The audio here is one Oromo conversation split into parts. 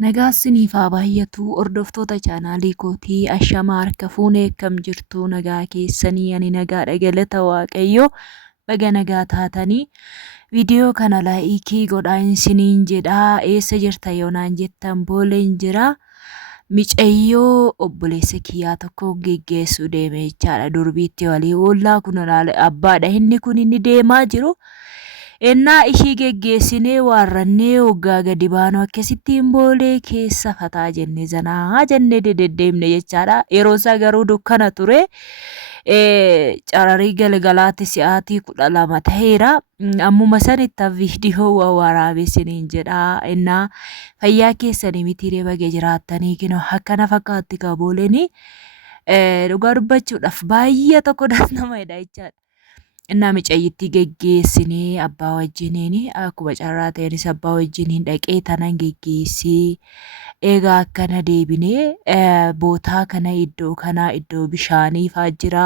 Nagaasiniif haa baay'atu hordoftoota chaanaalii kootii ashamaa harka fuunee akkam jirtu nagaa keessanii ani nagaadha galata waaqayyoo baga nagaa taatanii viidiyoo kana laayikii godhaa isiniin jedhaa eessa jirta yoonaan jettan booleen jira micayyoo obboleessa kiyyaa tokko geggeessuu deeme jechaadha durbiitti walii oollaa kun abbaadha inni kun inni deemaa jiru. Ennaa ishii geggeessinee waarrannee hoggaa gadi baanu akkasittiin boolee keessa fataa jenne zanaa jennee deddeemne jechaadha. Yeroo isaa garuu dukkana ture. Cararii galgalaatti si'aatii 12 ta'eera. Ammuma sanitti viidiyoo waraabesiniin jedha. Ennaa fayyaa keessanii mitiiree bagee jiraattanii kinoo akkana fakkaatti qabooleen dhugaa dubbachuudhaaf baay'ee tokko namadha jechaadha. Innaa micayyittii geggeessinee abbaa wajjiniin akkuma carraa ta'eenis abbaa wajjiniin dhaqee tanan geggeessee egaa akkana deebinee bootaa kana iddoo kanaa iddoo bishaanii faa jira.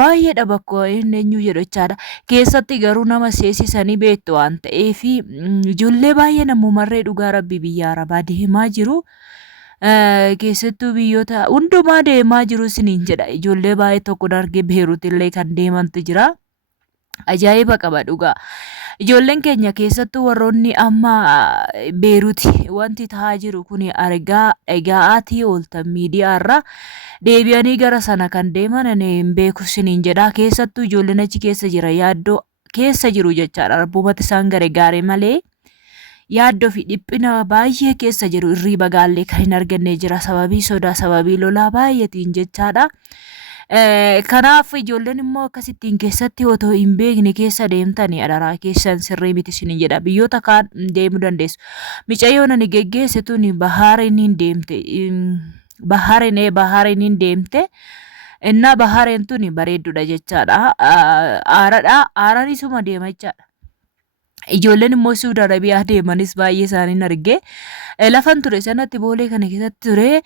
Baay'eedha bakka inni eenyu jedhu jechaadha. Keessatti garuu nama seesisanii beektu waan ta'eef ijoollee baay'ee namumarree dhugaa rabbi biyya arabaa deemaa jiru. Keessattuu biyyoota hundumaa deemaa jiru isiniin jedha. Ijoollee baay'ee tokko dargee Beeruutillee kan deemantu jira. Ajaa'iba qaba dhugaa. Ijoolleen keenya keessattuu warroonni amma Beeruuti wanti ta'aa jiru kun argaa dhaga'aatii ooltan miidiyaarra deebi'anii gara sana kan deeman hin beeku isiniin jedha. Keessattuu ijoolleen achi keessa jira yaaddoo keessa jiru jechaadha. Rabbumatti isaan gargaare malee. Yaaddoo fi dhiphina baay'ee keessa jiru irriiba gaallee kan hin arganne jira sababii sodaa sababii lolaa baay'eetiin jechaadha. Kanaaf ijoolleen immoo akkasittiin keessatti otoo hin beekne keessa deemtanii adaraa keessan sirrii miti isiniin jedha. Biyyoota kaan deemuu dandeessu. Micayyoon ani geggeessituun Bahareeniin deemte. Bahareeniin deemte. Innaa Bahareen tuni bareeddudha jechaadha. Aaraan isuma deema jechaadha. Ijoolleen immoo Suudi Arabiyaa deemanis baay'ee isaaniin arge. Lafan ture sanatti boolee kana keessatti ture.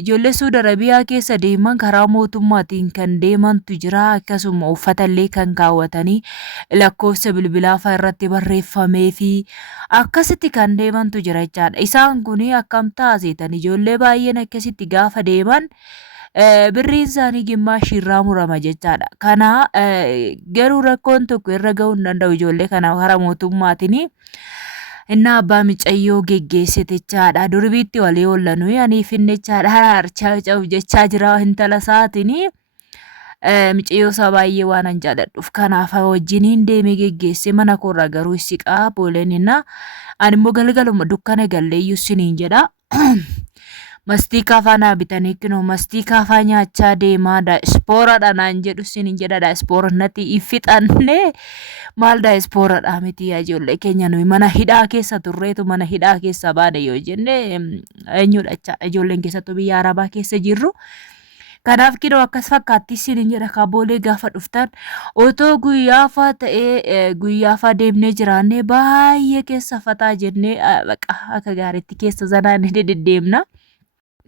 Ijoollee Suudi Arabiyaa keessa deeman karaa mootummaatiin kan deemantu jira. Akkasuma uffatallee kan kaawwatanii lakkoofsa bilbilaa fa'aa irratti barreeffamee fi akkasitti kan deemantu jira jechaadha. Isaan kun akkam taasisan ijoollee baay'een akkasitti gaafa deeman birriin isaanii gimmaashii irraa murama jechaadha. Kana garuu rakkoon tokko irra ga'uu hin danda'u ijoollee kana karaa mootummaatiin. Innaa abbaa micayyoo geggeessite jechaadha. Durbiitti walii oollanuu ani finne jechaadha. Harchaa jechaa jira intala isaatiin. Micayyoo isaa baay'ee waan an jaalladhuuf kanaaf wajjiniin deemee geggeesse mana koorraa garuu siqaa booleen innaa ani immoo galgaluma dukkana galleeyyuu isiniin jedha. Mastika faana bitanii kinoo mastika faa nyaachaa deemaa daa'ispoora naan jedhu isiniin jedha. Daa'ispoora natti iffixanne maal daa'ispoora miti yaa ijoollee keenya nuyi mana hidhaa keessa turreetu mana hidhaa keessa baane yoo jenne eenyudha jechaadha. Ijoolleen keessattuu biyya arabaa keessa jirru. Kanaaf kinoo akkas fakkaatti isiniin jedha. Kaboolee gaafa dhuftan otoo guyyaafaa ta'ee guyyaafaa deemnee jiraannee baay'ee keessa fataa jennee akka gaariitti keessa zanaan deddeemna.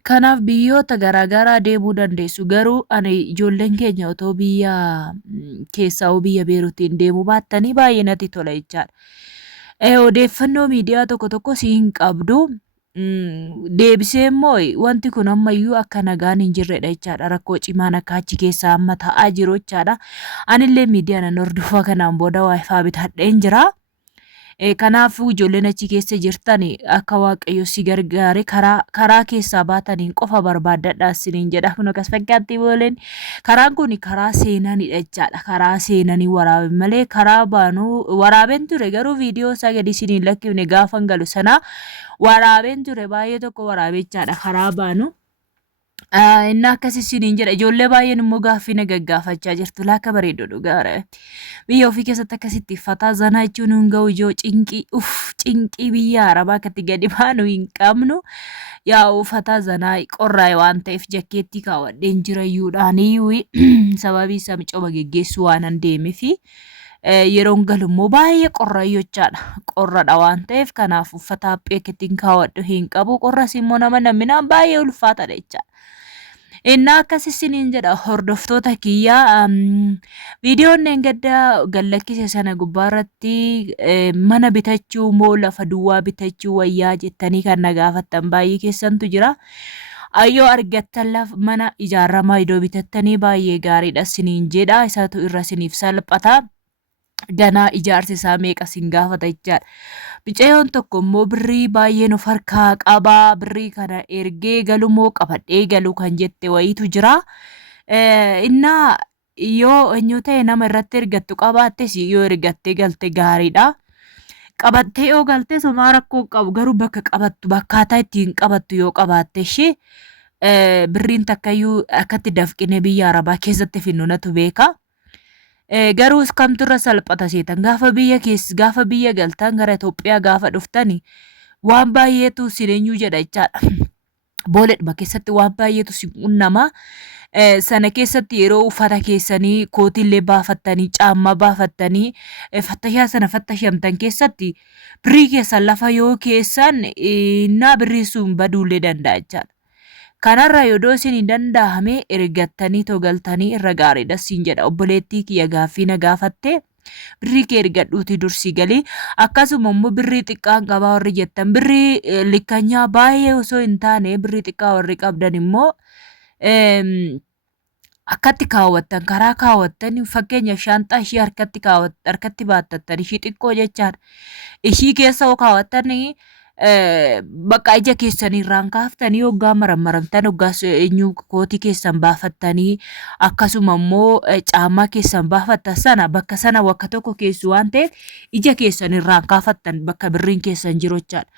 Kanaaf biyyoota garaagaraa deemuu dandeessu. Garuu ani ijoolleen keenya otoo biyya keessaa biyya Beeruutiin deemuu baattanii baay'ee natti tola jechaadha. Odeeffannoo miidiyaa tokko tokko siin qabdu. Deebisee immoo wanti kun ammayyuu akka nagaan hin jirredha jechaadha. Rakkoo cimaan akka achi keessaa amma ta'aa jiru jechaadha. Anillee miidiyaan an hordofaa kanaan booda waayifaa bitadheen jira. Kanaafuu ijoolleen achi keessa jirtan akka waaqayyo si gargaare karaa keessaa baataniin qofa barbaadadhaa isiniin jedha. Kun akkas fakkaatti booleen karaan kun karaa seenanidha jechaadha. Karaa seenanii waraaben malee karaa baanuu waraabeen ture garuu viidiyoo isaa gadi isiniin lakkifne gaafan galu sana waraabeen ture baay'ee tokko waraabee jechaadha karaa baanu. Inni akkas isiniin jedha. Ijoollee baay'een immoo gaaffii na gaggaafachaa jirtu. Laaka bareedduu dhugaa. Biyya ofii keessatti akkasitti fataa zanaa jechuun hin ga'u ijoo cinqii biyya arabaa akkatti gadi baanu hin qabnu. Yaa uffataa zanaa qorraa waan ta'eef jakkeettii kaawwadheen jirayyuudhaan sababii isaa micooma geggeessuu waan an deemeefi yeroon galu immoo baay'ee qorrayyochaadha. Qorradha waan ta'eef kanaaf uffata haphii akkattiin kaawwadhu hin qabu. Qorras immoo nama namminaan baay'ee ulfaatadha jechaadha. Innaa akkas isiniin jedha hordoftoota kiyyaa viidiyoon gaddaa gallakkise sana gubbaarratti mana bitachuu moo lafa duwwaa bitachuu wayyaa jettanii kan na gaafattan baay'ee keessantu jira. Ayyoo argattan mana ijaaramaa iddoo bitattanii baay'ee gaariidha isiniin jedha. Isaatu irra isiniif salphata. Ganaa ijaarsi isaa meeqa isin gaafata jechaadha. Mucayyoon tokko immoo birrii baay'een of harkaa qabaa. Birrii kana ergee galumoo qabadhee galuu kan jette wayiitu jira. Innaa yoo eenyu ta'e nama irratti ergattu qabaattes yoo ergattee galte gaariidha. Qabattee yoo galte somaa rakkoo qabu garuu bakka qabattu bakkaataa ittiin qabattu yoo qabaatte ishee birriin takkayyuu akkatti dafqine biyya Arabaa keessatti finnunatu beeka. Garuu kamtu irra salphata seetan gaafa biyya galtan gara Itoophiyaa gaafa dhuftani waan baay'eetu sireenyuu jedha jechaadha. Booledhuma keessatti waan baay'eetu si qunnama. Sana keessatti yeroo uffata keessanii kootiillee baafattanii caammaa baafattanii fattashaa sana fattashamtan keessatti birrii keessan lafa yoo keessan naa birrii sun baduullee danda'a jechaadha. Kanarra yoo isin danda'ame ergattanii togaltanii irra gaariidha siin jedha obboleettii kiyya gaaffii na gaafatte birrii kee ergadhuuti dursii galii akkasuma immoo birrii xiqqaan qabaa warri jettan birrii likkanyaa baay'ee osoo hin taane birrii xiqqaa warri qabdan immoo akkatti kaawwattan karaa kaawwattan fakkeenyaaf shaanxaa ishii harkatti baattattan ishii xiqqoo jechaadha. Ishii keessa yoo kaawwattanii bakka ija keessaniirraan kaaftanii hoggaa marammaramtan hoggaas eenyu kootii keessan baafattanii akkasuma immoo caammaa keessan baafattan sana bakka sana wakka tokko keessu waan ta'eef ija keessaniirraan kaafattan bakka birriin keessan jiru jechaadha.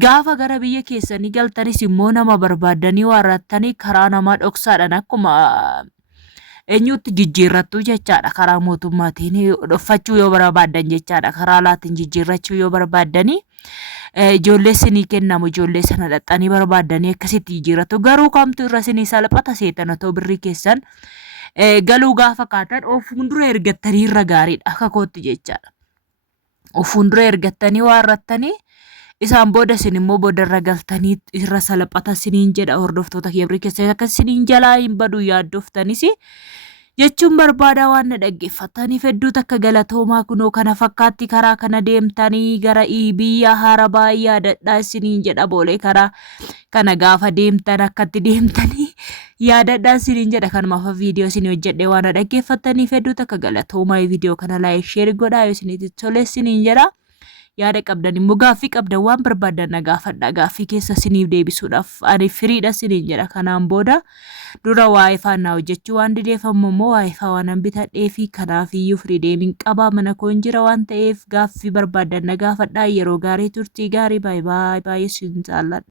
Gaafa gara biyya keessanii galtanis immoo nama barbaaddanii warrattanii karaa namaa dhoksaadhaan akkuma eenyutti jijjiirrattu jechaadha. Karaa mootummaatiin dhoffachuu yoo barbaaddan jechaadha. Karaa laatiin jijjiirrachuu yoo barbaaddanii ijoollee isinii kennamu ijoollee sana dhaxxanii barbaadanii akkasitti jijjiirratu. Garuu kamtu irra isinii salphata seetan otoo birrii keessan galuu gaafa kaatan of fuuldura ergattanii irra gaariidha akka kootti jechaadha. Of fuuldura ergattanii warrattanii isaan booda isin immoo boodarra galtanii irra salphata isiniin jedha hordoftoota kiyya birrii keessan akka isiniin jalaa hin badu yaaddoftanis jechuun barbaada waan na dhaggeeffataniif hedduu takka galatoomaa kunoo kana fakkaatti karaa kana deemtanii gara biyya Arabaa yaadadhaa isiniin jedha boolee karaa kana gaafa deemtan akkatti deemtanii yaadadhaa isiniin jedha kanumaaf viidiyoo isinii hojjedhee waan na dhaggeeffataniif hedduu takka galatoomaa viidiyoo kana laayik sheer godhaa yoo isinitti tole isiniin jedha. Yaada qabdan immoo gaaffii qabdan waan barbaadan na gaafadha. Gaaffii keessa isiniif deebisuudhaaf ani firiidha isiniin jedha. Kanaan booda dura waa'ee faannaa hojjechuu waan dideeffamu immoo waa'ee faa waan bitadhee fi kanaaf iyyuu firii deemiin qabaa mana koon jira waan ta'eef gaaffii barbaadan na gaafadha. Yeroo gaarii turtii gaarii baay'ee isin jaalladha.